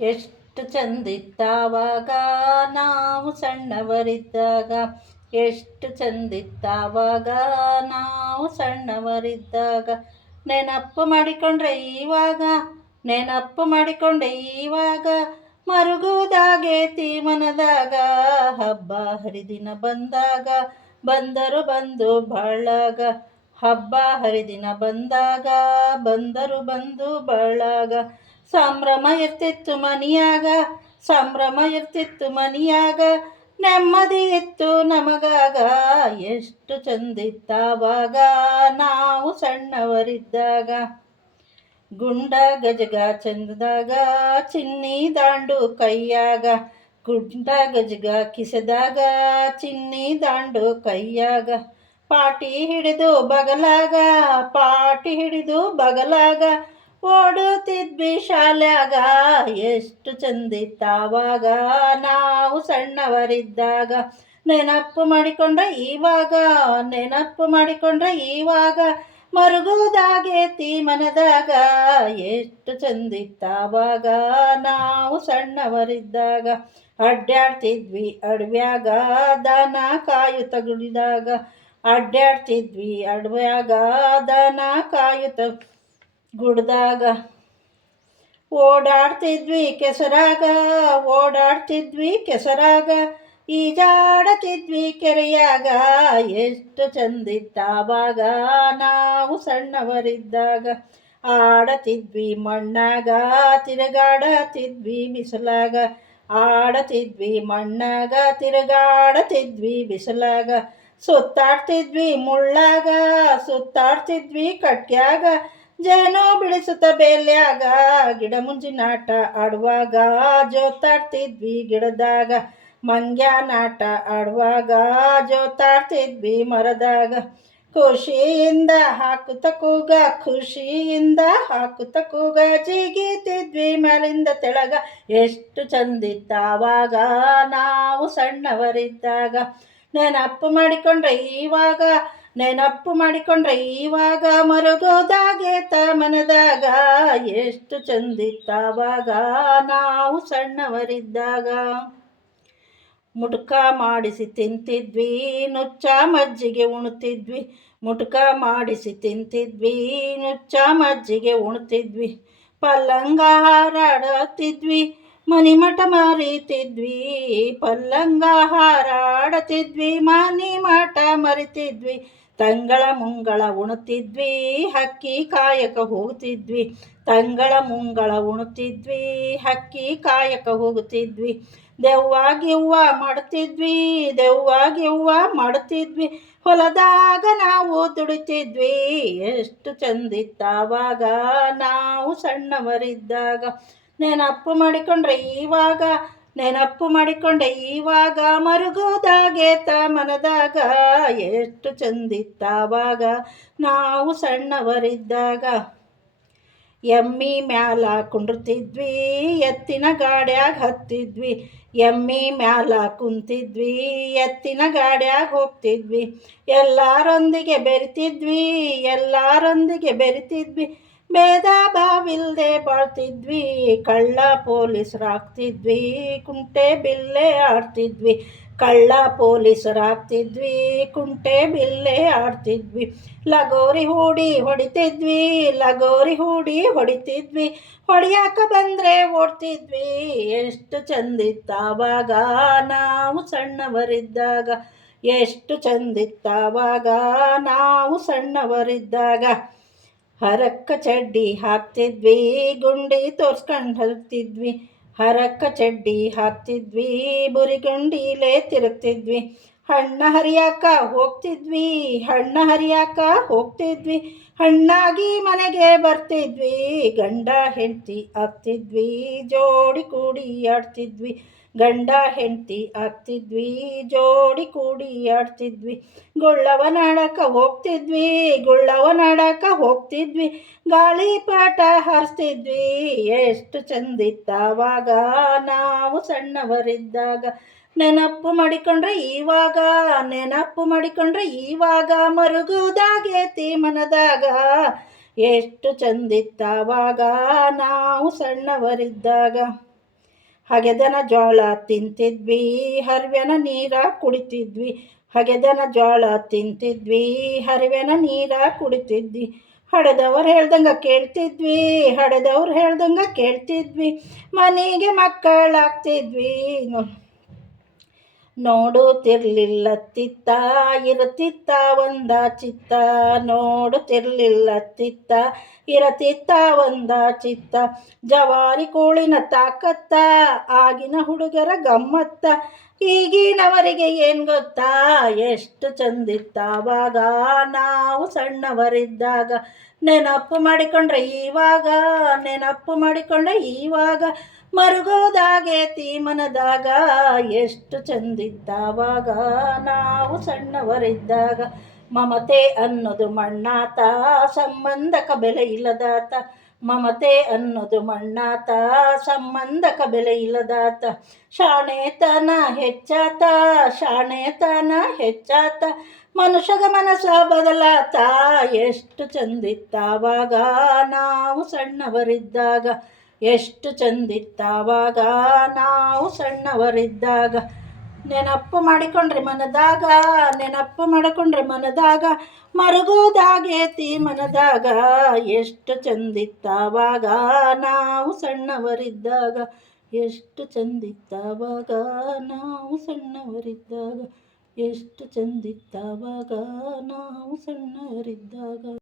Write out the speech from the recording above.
ಎಷ್ಟು ಚಂದಿತ್ತಾವಾಗ ನಾವು ಸಣ್ಣವರಿದ್ದಾಗ, ಎಷ್ಟು ಚಂದಿತ್ತಾವಾಗ ನಾವು ಸಣ್ಣವರಿದ್ದಾಗ. ನೆನಪು ಮಾಡಿಕೊಂಡ್ರೆ ಇವಾಗ, ನೆನಪು ಮಾಡಿಕೊಂಡೆ ಇವಾಗ, ಮರುಗುವುದಾಗೇತಿ ಮನದಾಗ. ಹಬ್ಬ ಹರಿದಿನ ಬಂದಾಗ, ಬಂದರು ಬಂದು ಬಾಳಾಗ. ಹಬ್ಬ ಹರಿದಿನ ಬಂದಾಗ, ಬಂದರು ಬಂದು ಬಾಳಾಗ. ಸಂಭ್ರಮ ಇರ್ತಿತ್ತು ಮನಿಯಾಗ, ಸಂಭ್ರಮ ಇರ್ತಿತ್ತು ಮನಿಯಾಗ, ನೆಮ್ಮದಿ ಇತ್ತು ನಮಗಾಗ. ಎಷ್ಟು ಚಂದಿತ್ತಾವಾಗ ನಾವು ಸಣ್ಣವರಿದ್ದಾಗ. ಗುಂಡ ಗಜಗ ಚಂದದಾಗ, ಚಿನ್ನಿ ದಾಂಡು ಕೈಯಾಗ. ಗುಂಡ ಗಜಗ ಕಿಸೆದಾಗ, ಚಿನ್ನಿ ದಾಂಡು ಕೈಯಾಗ. ಪಾಟಿ ಹಿಡಿದು ಬಗಲಾಗ, ಪಾಟಿ ಹಿಡಿದು ಬಗಲಾಗ, ಓಡುತ್ತಿದ್ವಿ ಶಾಲ್ಯಾಗ. ಎಷ್ಟು ಚಂದಿತ್ತಾವಾಗ ನಾವು ಸಣ್ಣವರಿದ್ದಾಗ. ನೆನಪು ಮಾಡಿಕೊಂಡ್ರೆ ಇವಾಗ, ನೆನಪು ಮಾಡಿಕೊಂಡ್ರೆ ಇವಾಗ, ಮರುಗುವುದಾಗೇತಿ ಮನದಾಗ. ಎಷ್ಟು ಚಂದಿತ್ತಾವಾಗ ನಾವು ಸಣ್ಣವರಿದ್ದಾಗ. ಅಡ್ಡಾಡ್ತಿದ್ವಿ ಅಡವ್ಯಾಗ, ದನ ಕಾಯುತ್ತ ಗುಡಿದಾಗ. ಅಡ್ಡಾಡ್ತಿದ್ವಿ ಅಡವ್ಯಾಗ, ದನ ಕಾಯುತ್ತ ಗುಡ್ದಾಗ. ಓಡಾಡ್ತಿದ್ವಿ ಕೆಸರಾಗ, ಓಡಾಡ್ತಿದ್ವಿ ಕೆಸರಾಗ, ಈಜಾಡತಿದ್ವಿ ಕೆರೆಯಾಗ. ಎಷ್ಟು ಚಂದಿತ್ತಾವಾಗ ನಾವು ಸಣ್ಣವರಿದ್ದಾಗ. ಆಡತಿದ್ವಿ ಮಣ್ಣಾಗ, ತಿರುಗಾಡತಿದ್ವಿ ಬಿಸಿಲಾಗ. ಆಡತಿದ್ವಿ ಮಣ್ಣಾಗ, ತಿರುಗಾಡತಿದ್ವಿ ಬಿಸಿಲಾಗ. ಸುತ್ತಾಡ್ತಿದ್ವಿ ಮುಳ್ಳಾಗ, ಸುತ್ತಾಡ್ತಿದ್ವಿ ಕಟ್ಯಾಗ, ಜೇನು ಬಿಡಿಸುತ್ತ ಬೇಲ್ಯಾಗ. ಗಿಡ ಮುಂಜಿನಾಟ ಆಡುವಾಗ, ಜೋತಾಡ್ತಿದ್ವಿ ಗಿಡದಾಗ. ಮಂಗ್ಯಾನಾಟ ಆಡುವಾಗ, ಜೋತಾಡ್ತಿದ್ವಿ ಮರದಾಗ. ಖುಷಿಯಿಂದ ಹಾಕುತ್ತ ಕೂಗ, ಖುಷಿಯಿಂದ ಹಾಕುತ್ತ ಕೂಗ, ಜಿಗಿತಿದ್ವಿ ಮೇಲಿಂದ ತೆಳಗ. ಎಷ್ಟು ಚಂದಿತ್ತಾವಾಗ ನಾವು ಸಣ್ಣವರಿದ್ದಾಗ. ನೆನಪು ಮಾಡಿಕೊಂಡ್ರೆ ಇವಾಗ, ನೆನಪು ಮಾಡಿಕೊಂಡ್ರೆ ಇವಾಗ, ಮರುಗೋದಾಗೇತ ಮನದಾಗ. ಎಷ್ಟು ಚಂದಿತ್ತಾವಾಗ ನಾವು ಸಣ್ಣವರಿದ್ದಾಗ. ಮುಟ್ಕ ಮಾಡಿಸಿ ತಿಂತಿದ್ವಿ, ನುಚ್ಚ ಮಜ್ಜಿಗೆ ಉಣ್ತಿದ್ವಿ. ಮುಟ್ಕ ಮಾಡಿಸಿ ತಿಂತಿದ್ವಿ, ನುಚ್ಚ ಮಜ್ಜಿಗೆ ಉಣ್ತಿದ್ವಿ. ಪಲ್ಲಂಗ ಹಾರಾಡತಿದ್ವಿ, ಮನಿ ಮಠ ಮರಿತಿದ್ವಿ. ಪಲ್ಲಂಗ ಹಾರಾಡತಿದ್ವಿ, ಮನಿ ಮಠ ಮರಿತಿದ್ವಿ. ತಂಗಳ ಮುಂಗಳ ಉಣ್ತಿದ್ವಿ, ಹಕ್ಕಿ ಕಾಯಕ ಹೋಗ್ತಿದ್ವಿ. ತಂಗಳ ಮುಂಗಳ ಉಣ್ತಿದ್ವಿ, ಹಕ್ಕಿ ಕಾಯಕ ಹೋಗ್ತಿದ್ವಿ. ದೆವ್ವಾಗಿವ್ವ ಮಾಡ್ತಿದ್ವಿ, ದೆವ್ವಾಗಿವ್ವ ಮಾಡ್ತಿದ್ವಿ. ಹೊಲದಾಗ ನಾವು ದುಡಿತಿದ್ವಿ. ಎಷ್ಟು ಚಂದಿತ್ತಾವಾಗ ನಾವು ಸಣ್ಣವರಿದ್ದಾಗ. ನೆನಪು ಮಾಡಿಕೊಂಡ್ರೆ ಇವಾಗ, ನೆನಪು ಮಾಡಿಕೊಂಡೆ ಇವಾಗ, ಮರುಗೋದಾಗೇತ ಮನದಾಗ. ಎಷ್ಟು ಚಂದಿತ್ತಾವಾಗ ನಾವು ಸಣ್ಣವರಿದ್ದಾಗ. ಎಮ್ಮಿ ಮ್ಯಾಲ ಕುಂಡ್ರತಿದ್ವಿ, ಎತ್ತಿನ ಗಾಡ್ಯಾಗ ಹತ್ತಿದ್ವಿ. ಎಮ್ಮಿ ಮ್ಯಾಲ ಕುಂತಿದ್ವಿ, ಎತ್ತಿನ ಗಾಡ್ಯಾಗ ಹೋಗ್ತಿದ್ವಿ. ಎಲ್ಲರೊಂದಿಗೆ ಬೆರಿತಿದ್ವಿ, ಎಲ್ಲರೊಂದಿಗೆ ಬೆರಿತಿದ್ವಿ. ಭೇದ ಭಾವಿಲ್ದೆ ಬಾಳ್ತಿದ್ವಿ. ಕಳ್ಳ ಪೊಲೀಸರಾಗ್ತಿದ್ವಿ, ಕುಂಟೆ ಬಿಲ್ಲೆ ಆಡ್ತಿದ್ವಿ. ಕಳ್ಳ ಪೊಲೀಸರಾಗ್ತಿದ್ವಿ, ಕುಂಟೆ ಬಿಲ್ಲೆ ಆಡ್ತಿದ್ವಿ. ಲಗೋರಿ ಹೂಡಿ ಹೊಡಿತಿದ್ವಿ, ಲಗೋರಿ ಹೂಡಿ ಹೊಡಿತಿದ್ವಿ. ಹೊಡಿಯಾಕ ಬಂದರೆ ಓಡ್ತಿದ್ವಿ. ಎಷ್ಟು ಚಂದಿತ್ತಾವಾಗ ನಾವು ಸಣ್ಣವರಿದ್ದಾಗ. ಎಷ್ಟು ಚಂದಿತ್ತಾವಾಗ ನಾವು ಸಣ್ಣವರಿದ್ದಾಗ. ಹರಕ್ಕ ಚಡ್ಡಿ ಹಾಕ್ತಿದ್ವಿ, ಗುಂಡಿ ತೋರ್ಸ್ಕೊಂಡು ಹರಿತಿದ್ವಿ. ಹರಕ್ಕ ಚಡ್ಡಿ ಹಾಕ್ತಿದ್ವಿ, ಬುರಿಗುಂಡಿಲೇ ತಿರುಗ್ತಿದ್ವಿ. ಹಣ್ಣ ಹರಿಯಾಕ ಹೋಗ್ತಿದ್ವಿ, ಹಣ್ಣ ಹರಿಯಾಕ ಹೋಗ್ತಿದ್ವಿ. ಹಣ್ಣಾಗಿ ಮನೆಗೆ ಬರ್ತಿದ್ವಿ, ಗಂಡ ಹೆಂಡತಿ ಆಗ್ತಿದ್ವಿ. ಜೋಡಿ ಕೂಡಿ ಆಡ್ತಿದ್ವಿ, ಗಂಡ ಹೆಂಡತಿ ಆಗ್ತಿದ್ವಿ. ಜೋಡಿ ಕೂಡಿ ಆಡ್ತಿದ್ವಿ. ಗುಳ್ಳವನಾಡಕ ಹೋಗ್ತಿದ್ವಿ, ಗುಳ್ಳವನಾಡಕ ಹೋಗ್ತಿದ್ವಿ. ಗಾಳಿಪಟ ಹಾರಿಸ್ತಿದ್ವಿ. ಎಷ್ಟು ಚಂದಿತ್ತಾವಾಗ ನಾವು ಸಣ್ಣವರಿದ್ದಾಗ. ನೆನಪು ಮಾಡಿಕೊಂಡ್ರೆ ಇವಾಗ, ನೆನಪು ಮಾಡಿಕೊಂಡ್ರೆ ಇವಾಗ, ಮರುಗುವುದಾಗೇತಿ ಮನದಾಗ. ಎಷ್ಟು ಚಂದಿತ್ತಾವಾಗ ನಾವು ಸಣ್ಣವರಿದ್ದಾಗ. ಹಗೆದನ ಜೋಳ ತಿಂತಿದ್ವಿ, ಹರಿವೆನ ನೀರ ಕುಡಿತಿದ್ವಿ. ಹಗೆದನ ಜೋಳ ತಿಂತಿದ್ವಿ, ಹರಿವೆನ ನೀರ ಕುಡಿತಿದ್ವಿ. ಹಡೆದವ್ರು ಹೇಳ್ದಂಗೆ ಕೇಳ್ತಿದ್ವಿ, ಹಡೆದವ್ರು ಹೇಳ್ದಂಗೆ ಕೇಳ್ತಿದ್ವಿ. ಮನೆಗೆ ಮಕ್ಕಳಾಗ್ತಿದ್ವಿ. ನೋಡುತ್ತಿರ್ಲಿಲ್ಲತ್ತಿತ್ತ ಇರತಿತ್ತ ಒಂದ ಚಿತ್ತ. ನೋಡುತ್ತಿರ್ಲಿಲ್ಲತ್ತಿತ್ತ ಇರತಿತ್ತ ಒಂದ ಚಿತ್ತ. ಜವಾರಿ ಕೋಳಿನ ತಾಕತ್ತ, ಆಗಿನ ಹುಡುಗರ ಗಮ್ಮತ್ತ. ಈಗಿನವರಿಗೆ ಏನು ಗೊತ್ತಾ, ಎಷ್ಟು ಚಂದಿತ್ತಾವಾಗ ನಾವು ಸಣ್ಣವರಿದ್ದಾಗ. ನೆನಪು ಮಾಡಿಕೊಂಡ್ರೆ ಇವಾಗ, ನೆನಪು ಮಾಡಿಕೊಂಡ್ರೆ ಇವಾಗ. ಮರುಗೋದಾಗೇತಿ ಮನದಾಗ, ಎಷ್ಟು ಚಂದಿತ್ತಾವಾಗ ನಾವು ಸಣ್ಣವರಿದ್ದಾಗ. ಮಮತೆ ಅನ್ನೋದು ಮಣ್ಣಾತ, ಸಂಬಂಧಕ ಬೆಲೆ ಇಲ್ಲದಾತ. ಮಮತೆ ಅನ್ನೋದು ಮಣ್ಣಾತ, ಸಂಬಂಧಕ ಬೆಲೆ ಇಲ್ಲದಾತ. ಶಾಣೆತನ ಹೆಚ್ಚಾತ, ಶಾಣೆತನ ಹೆಚ್ಚಾತ. ಮನುಷ್ಯಗ ಮನಸ್ಸ ಬದಲಾತ, ಎಷ್ಟು ಚಂದಿತ್ತಾವಾಗ ನಾವು ಸಣ್ಣವರಿದ್ದಾಗ. ಎಷ್ಟು ಚಂದಿತ್ತಾವಾಗ ನಾವು ಸಣ್ಣವರಿದ್ದಾಗ. ನೆನಪು ಮಾಡಿಕೊಂಡ್ರೆ ಮನದಾಗ, ನೆನಪು ಮಾಡಿಕೊಂಡ್ರೆ ಮನದಾಗ. ಮರುಗೋದಾಗೇತಿ ಮನದಾಗ, ಎಷ್ಟು ಚಂದಿತ್ತಾವಾಗ ನಾವು ಸಣ್ಣವರಿದ್ದಾಗ. ಎಷ್ಟು ಚಂದಿತ್ತಾವಾಗ ನಾವು ಸಣ್ಣವರಿದ್ದಾಗ. ಎಷ್ಟು ಚಂದಿತ್ತಾವಾಗ ನಾವು ಸಣ್ಣವರಿದ್ದಾಗ.